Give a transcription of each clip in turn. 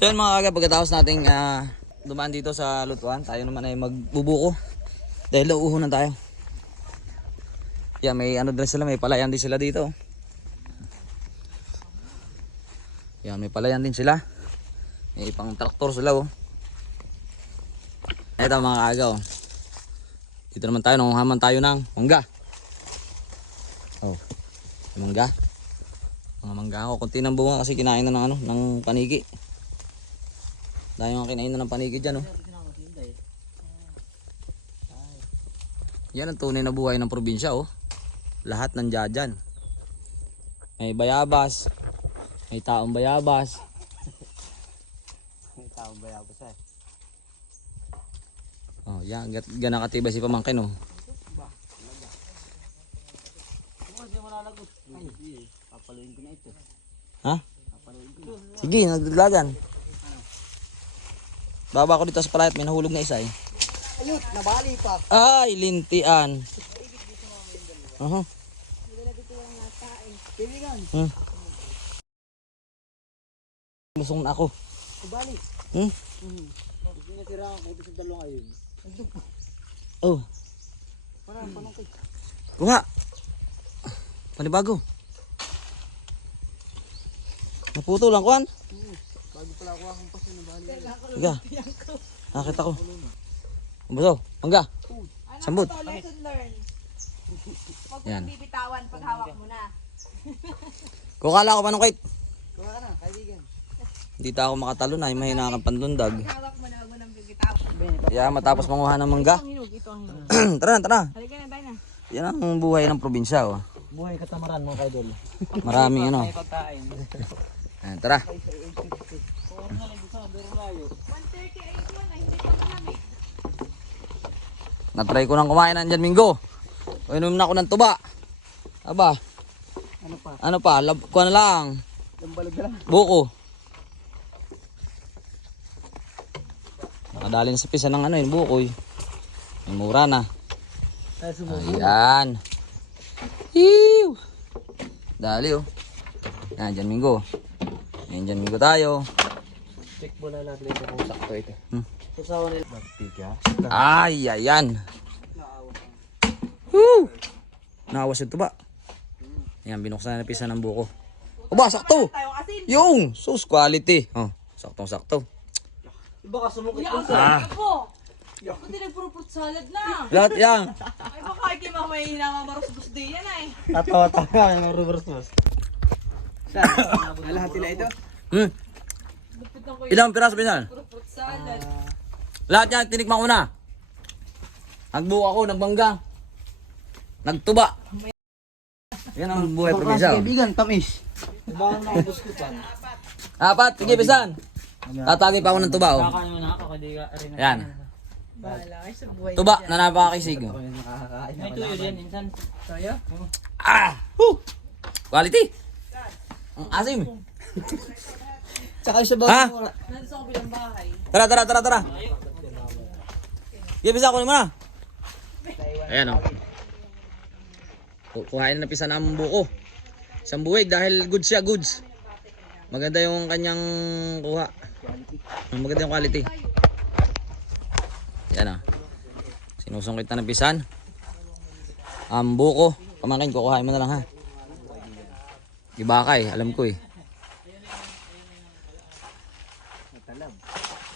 So yun mga kaga, pagkatapos nating ah, dumaan dito sa lutuan, tayo naman ay magbubuko. Dahil lauho na tayo. Yan, may ano din sila, may palayan din sila dito. Yan, may palayan din sila. May pang traktor sila oh. Ito mga kaga oh. Dito naman tayo, nanguhaman tayo ng mangga. Oh, mangga. Mga mangga ako, konti ng bunga kasi kinain na ng ano, ng paniki. Dahil mga kinain na ng paniki dyan oh. Yan ang tunay na buhay ng probinsya oh. Lahat ng dyan. May bayabas. May taong bayabas. May taong bayabas eh. Oh, yan. Gana katibay si pamangkin oh. Ha? Sige, nagdadlagan. Baba ko dito sa palayat, may nahulog na isa eh. Ayun, nabali pa. Ay, lintian. Aha. Kaibigan, Hmm. Busong na ako. nabali. Hmm? Hmm. Hindi na tira ako sa dalawang ayun. Oh, Parang panong ko. kuha. Panibago. Naputo lang, kuhan. Bago pala ako akong pasin nabali. Higa. Nakita ko. Buso, mangga. Sambut. Ito, lesson learned. Huwag Yan. bibitawan pag hawak mo na. Kukala ko pa nung kait. Kuha ka na, kaibigan. Hindi ta ako makatalo na, may mahina kang pandundag. Pag hawak mo na, huwag mo nang bibitawan. Kaya matapos manguha ng mangga. Ang hinog, ito ang hinog. tara na, tara. Halika na tayo na. Yan ang buhay ng probinsya. Oh. Buhay katamaran mga kaidol. Maraming ano. Ayan, tara. 138 yun, ay hindi pa malamig. Natry ko nang kumain ng dyan, Minggo. Uinom na ako ng tuba. Aba, Ano pa? ano pa, lab ko na lang. Lambalag lang. Buko. Nakadali na sa pisa ng ano yun, buko eh. May mura na. Ayan. Hiw! Dali oh. Yan, dyan Minggo. Yan, dyan Minggo tayo. Check mo na natin ito kung sakto ito. Hmm. Sasawa nila. Baktika. Ay, ayan. Woo! Nakawas yung tuba. Ayan, binuksan na pisa ng buko. Aba, sakto! Yung! Sus, quality. Oh, saktong-sakto. Baka sumukit Yan, Ah. ako. Hindi nagpuro fruit salad na. Lahat yan. Ay baka kay Mama may hinamamarus gusto din yan ay. Tatawa-tawa yung reverse boss. Saan? Lahat nila ito? Hmm. Ilang piraso pinsan? puro fruit salad. Lahat yan, tinikman ko na. Nagbuo ako, nagbangga. Nagtuba. Yan ang buhay probinsya. oh. Kaibigan, tamis. Baka na buskutan. Apat, sige, pisan. Tatagi pa ako ng tuba, oh. Kakain mo na ako, hindi ka rin. Yan. Tuba na napakakisig. oh. Nakakain May tuyo yan, insan. Saya? Ah! Woo! Quality! Ang asim. Tsaka yung sabaw. Ha? Nandun sa kabilang bahay. Tara, tara, tara, tara. Sige, pisa, kunin mo na. Ayan, oh. Ku- Kuhain na pisa ng buko. Isang buwig dahil goods siya, goods. Maganda yung kanyang kuha. Maganda yung quality. Yan, ah. Sinusungkit na ng pisan. Ang buko. Pamangkin, kukuhain mo na lang, ha. Ibakay, alam ko, eh.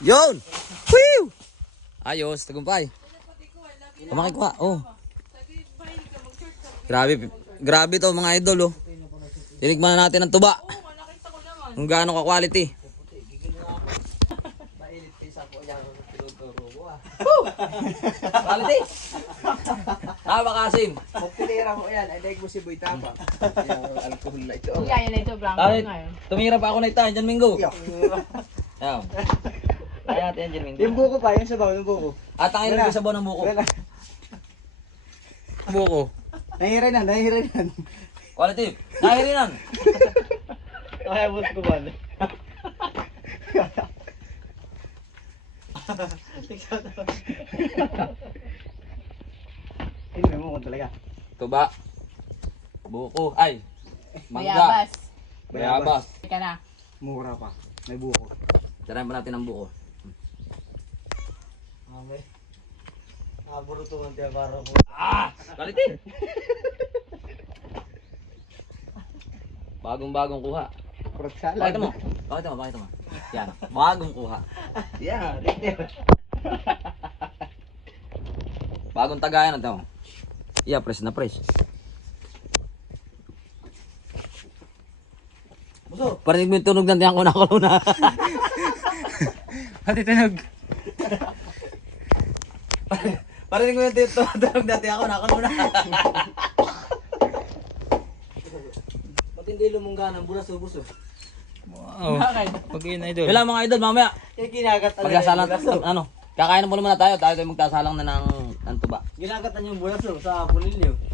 Yun! Whew! Ayos, tagumpay. Kumakin ko. Oh. Grabe, grabe to mga idol oh. Tinikman na natin ang tuba. Kung gaano ka quality. Quality. Tama Kasim. Pagpilira mo yan, ay daig mo si Boy Tama. Yung alcohol na ito. Hindi yan na ito blanco ngayon. tumira pa ako na ita, dyan Minggo. Ayaw. Kaya natin yan Minggo. Yung buko pa, yung sabaw, yung buko. At ang ilagay sa buwan ng buko. Wala. Buko. Nahihiray na, nahihiray na. Quality. Nahirinan. Kaya bus ko ba? Hindi mo kung talaga. Tuba. Buko. Ay. Mangga. Bayabas. Bayabas. Teka na. Mura pa. May buko. Tirahin pa natin ang buko. Mami. Naburo to man tiya para mo. Kalitin! Bagong bagong kuha. Fruit salad. Bakit mo? Bakit mo? Bakit mo? Yan. Bagong kuha. Yeah, retail. Bagong tagayan ito. Yeah, press na press. Buso. Parinig mo yung tunog ng tiyang ko na ko na. Pati tunog. Parinig mo yung tunog dati ako na ko na. Matindi lumungga ng bulas ubos oh. Wow. Pag yun idol. Kailan mga idol mamaya. Kaya kinagat yung bulas oh. ano, kakain na muna muna tayo. Tayo tayo magkasalang na ng, ng tuba. Ginagat na yung bulas oh sa pulilyo.